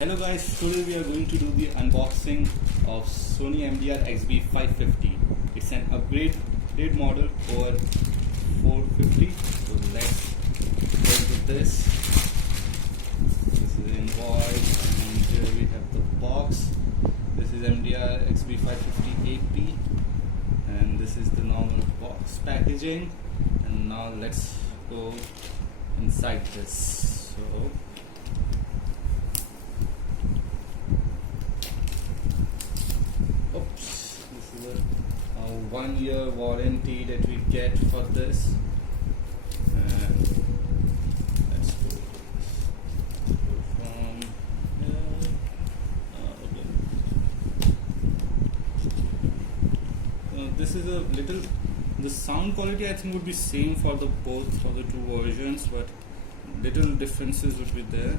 Hello guys, today we are going to do the unboxing of Sony MDR-XB550. It's an upgraded model over 450. So let's go with this. This is the invoice and here we have the box. This is MDR-XB550AP and this is the normal box packaging. And now let's go inside this. So this is a 1 year warranty that we get for this. And let's go from here. This is a little, the sound quality I think would be same for the both for the two versions, but little differences would be there.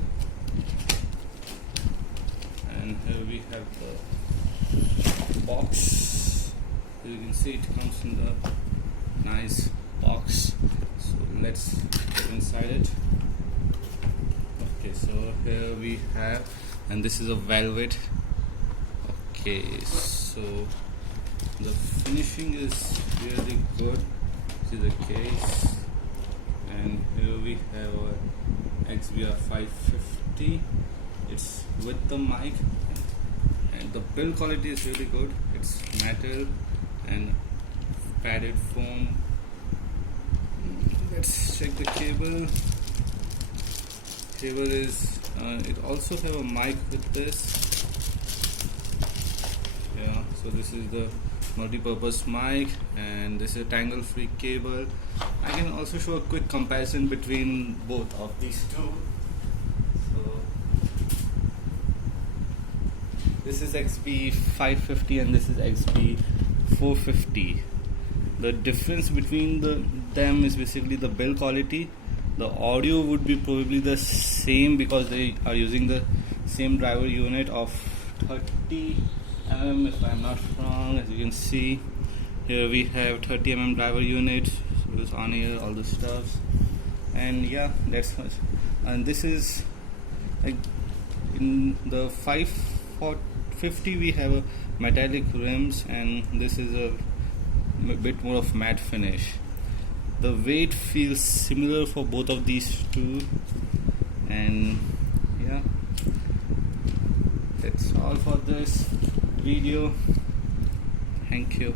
And here we have the box. You can see it comes in the nice box. So let's get inside it. Okay, so here we have, and this is a velvet. Okay, so the finishing is really good. This is the case, and here we have our XBR550. It's with the mic. And the build quality is really good. It's metal and padded foam. Let's check the cable. Cable is it also have a mic with this. Yeah, so this is the multi-purpose mic and this is a Tangle free cable. I can also show a quick comparison between both of these two. This is XB550 and this is XB450. The difference between them is basically the build quality. The audio would be probably the same because they are using the same driver unit of 30 mm if I'm not wrong. As you can see, here we have 30 mm driver unit. So it's on here, all the stuff. And yeah, that's much. And this is like in the 550 we have a metallic rims and this is a bit more of matte finish. The weight feels similar for both of these two, and yeah, that's all for this video. Thank you.